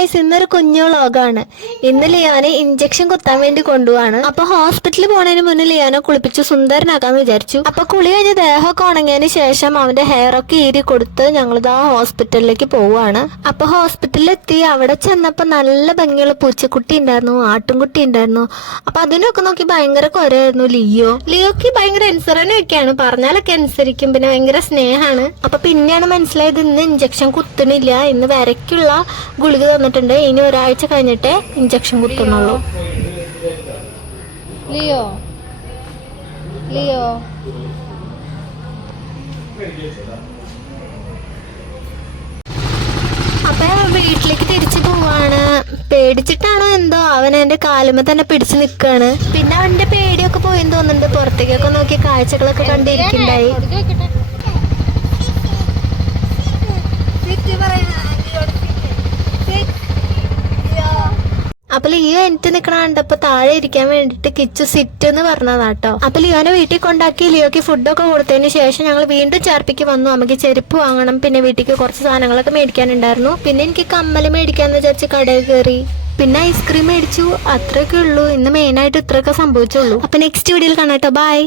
Guys ഇന്നൊരു കുഞ്ഞു വ്ളോഗാണ്. ഇന്ന് ലിയാനെ ഇഞ്ചക്ഷൻ കുത്താൻ വേണ്ടി കൊണ്ടുപോവാണ്. അപ്പൊ ഹോസ്പിറ്റലിൽ പോണതിന് മുന്നേ ലിയാനെ കുളിപ്പിച്ച് സുന്ദരനാക്കാന്ന് വിചാരിച്ചു. അപ്പൊ കുളി കഴിഞ്ഞ് ദേഹമൊക്കെ ഉണങ്ങിയതിന് ശേഷം അവന്റെ ഹെയർ ഒക്കെ ഈരി കൊടുത്ത് ഞങ്ങളിതാ ഹോസ്പിറ്റലിലേക്ക് പോവുകയാണ് അപ്പൊ ഹോസ്പിറ്റലിൽ എത്തി. അവിടെ ചെന്നപ്പോ നല്ല ഭംഗിയുള്ള പൂച്ചക്കുട്ടി ഉണ്ടായിരുന്നു ആട്ടുംകുട്ടി ഉണ്ടായിരുന്നു. അപ്പൊ അതിനൊക്കെ നോക്കി ഭയങ്കര കൊരയായിരുന്നു ലിയോ. ലിയോക്ക് ഭയങ്കര അനുസരണയൊക്കെയാണ്. പറഞ്ഞാലൊക്കെ അനുസരിക്കും. പിന്നെ ഭയങ്കര സ്നേഹമാണ്. അപ്പൊ പിന്നെയാണ് മനസ്സിലായത് ഇന്ന് ഇഞ്ചക്ഷൻ കുത്തണില്ല. ഇന്ന് വരയ്ക്കുള്ള ഗുളിക തന്നിട്ടുണ്ട് ഇനി ഒരാഴ്ച കഴിഞ്ഞിട്ടേ ഇഞ്ചക്ഷൻ കുത്തുന്നുള്ളൂ. ലിയോ? ലിയോ? അപ്പൊ വീട്ടിലേക്ക് തിരിച്ചു പോവാണ്. പേടിച്ചിട്ടാണോ എന്തോ? അവൻ എന്റെ കാലുമ തന്നെ പിടിച്ചു നിൽക്കാണ് പിന്നെ അവന്റെ പേടിയൊക്കെ പോയെന്ന് തോന്നുന്നുണ്ട്. പുറത്തേക്കൊക്കെ നോക്കി കാഴ്ചകളൊക്കെ കണ്ടിരിക്കുന്നുണ്ടായി അപ്പൊ ലിയോ എനിക്ക് നിക്കണ കണ്ടപ്പോ താഴെ ഇരിക്കാൻ വേണ്ടിട്ട് കിച്ചു സിറ്റ് എന്ന് പറഞ്ഞതാട്ടോ അപ്പൊ ലിയോനെ വീട്ടിൽ കൊണ്ടാക്കി ലിയോക്ക് ഫുഡൊക്കെ കൊടുത്തതിന് ശേഷം ഞങ്ങൾ വീണ്ടും ചേർപ്പിക്ക് വന്നു. അമ്മയ്ക്ക് ചെരുപ്പ് വാങ്ങണം. പിന്നെ വീട്ടിലേക്ക് കുറച്ച് സാധനങ്ങളൊക്കെ മേടിക്കാനുണ്ടായിരുന്നു. പിന്നെ എനിക്ക് കമ്മൽ മേടിക്കാന്ന് വിചാരിച്ച് കടയിൽ കയറി പിന്നെ ഐസ്ക്രീം മേടിച്ചു. അത്രയൊക്കെ ഉള്ളൂ. ഇന്ന് മെയിനായിട്ട് ഇത്രയൊക്കെ സംഭവിച്ചുള്ളൂ അപ്പൊ നെക്സ്റ്റ് വീഡിയോയിൽ കാണാട്ടോ ബൈ